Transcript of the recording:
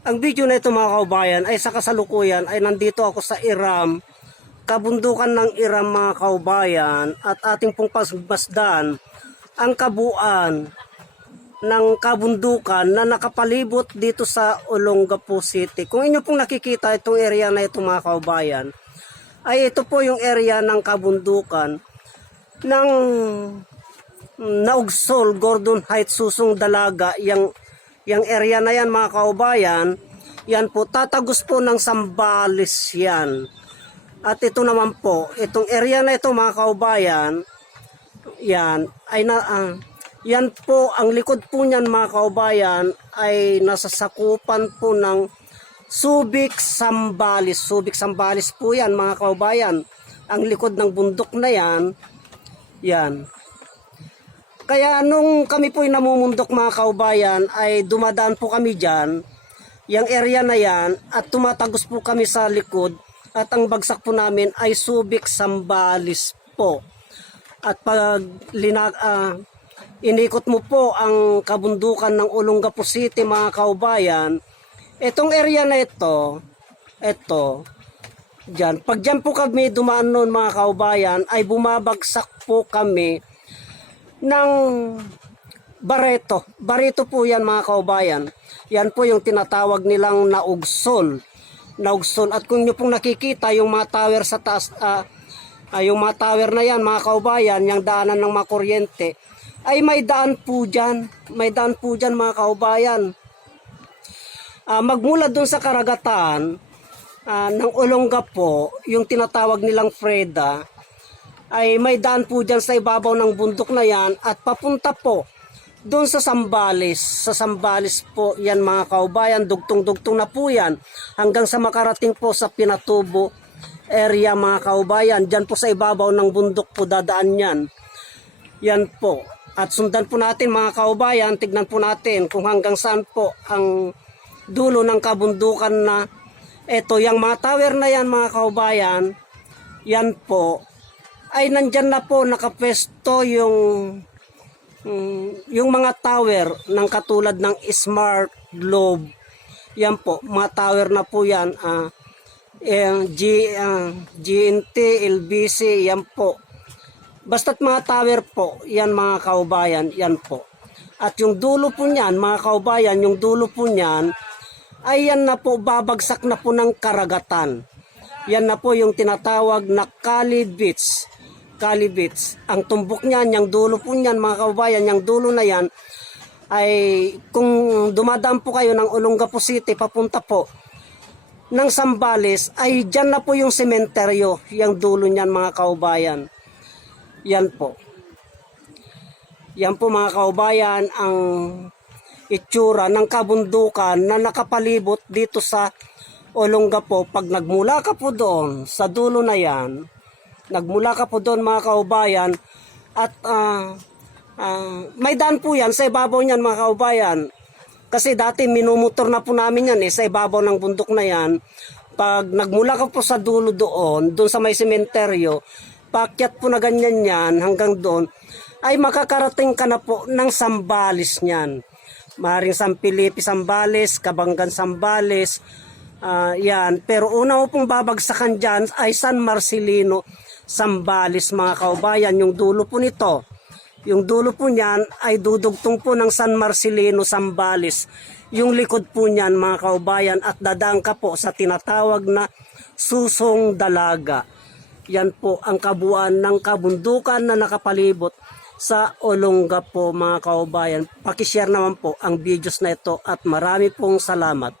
Ang video na ito mga kaubayan ay sa kasalukuyan ay nandito ako sa Iram, kabundukan ng Iram mga kaubayan at ating pong pasmasdan ang kabuuan ng kabundukan na nakapalibot dito sa Olongapo City. Kung inyo pong nakikita itong area na ito mga kaubayan, ay ito po yung area ng kabundukan ng Naugsol, Gordon Heights, Susong Dalaga, yung, yung area na yan mga kaubayan, yan po, tatagos po ng Sambales yan. At ito naman po, itong area na ito mga kaubayan, yan, ay na, ah, yan po, ang likod po niyan mga kaubayan, ay nasa sakupan po ng Subic Sambales. Subic Sambales po yan mga kaubayan. Ang likod ng bundok na yan, yan. Kaya nung kami po'y namumundok mga kaubayan ay dumadaan po kami dyan, yung area na yan at tumatagos po kami sa likod at ang bagsak po namin ay Subic Sambales po. At pag linag, ah, inikot mo po ang kabundukan ng Olongapo City mga kaubayan, itong area na ito, ito, dyan, pag dyan po kami dumaan noon mga kaubayan ay bumabagsak po kami ng Bareto. Bareto po yan mga kaubayan. Yan po yung tinatawag nilang naugsol. Naugsol. At kung nyo pong nakikita yung mga tower sa taas, ah, ah, yung mga tower na yan mga kaubayan, yung daanan ng mga kuryente, ay may daan po dyan. May daan po dyan mga kaubayan. Ah, magmula doon sa karagatan ah, ng Olonga po, yung tinatawag nilang Freda, ay may daan po dyan sa ibabaw ng bundok na yan at papunta po doon sa Sambales. Sa Sambales po yan mga kaubayan, dugtong-dugtong na po yan hanggang sa makarating po sa Pinatubo area mga kaubayan. Dyan po sa ibabaw ng bundok po dadaan yan. Yan po. At sundan po natin mga kaubayan, tignan po natin kung hanggang saan po ang dulo ng kabundukan na eto, yung mga tower na yan mga kaubayan, yan po, ay nandyan na po nakapwesto yung mm, yung mga tower ng katulad ng Smart Globe. Yan po, mga tower na po yan. eh, G, ah, GNT, LBC, yan po. Basta't mga tower po, yan mga kaubayan, yan po. At yung dulo po niyan, mga kaubayan, yung dulo po niyan, ay yan na po, babagsak na po ng karagatan. Yan na po yung tinatawag na Kali Beach. Kali Beach. Ang tumbok niyan, yung dulo po niyan, mga kaubayan, yung dulo na yan, ay kung dumadaan po kayo ng Olongapo City, papunta po ng Sambales, ay dyan na po yung sementeryo, yung dulo niyan, mga kaubayan. Yan po. Yan po mga kaubayan ang itsura ng kabundukan na nakapalibot dito sa Olongapo. Pag nagmula ka po doon sa dulo na yan, nagmula ka po doon mga kaubayan at ah, ah, may daan po yan sa ibabaw niyan mga kaubayan. Kasi dati minumutor na po namin yan eh sa ibabaw ng bundok na yan. Pag nagmula ka po sa dulo doon, doon sa may sementeryo, pakyat po na ganyan yan hanggang doon, ay makakarating ka na po ng Sambales niyan. Maring San Felipe Sambales, Kabanggan Sambales, ah, yan. Pero una mo pong babagsakan dyan ay San Marcelino Sambales mga kaubayan, yung dulo po nito. Yung dulo po niyan ay dudugtong po ng San Marcelino Sambales. Yung likod po niyan mga kaubayan at dadaan po sa tinatawag na Susong Dalaga. Yan po ang kabuuan ng kabundukan na nakapalibot sa Olonga po mga kaubayan. Pakishare naman po ang videos na ito at marami pong salamat.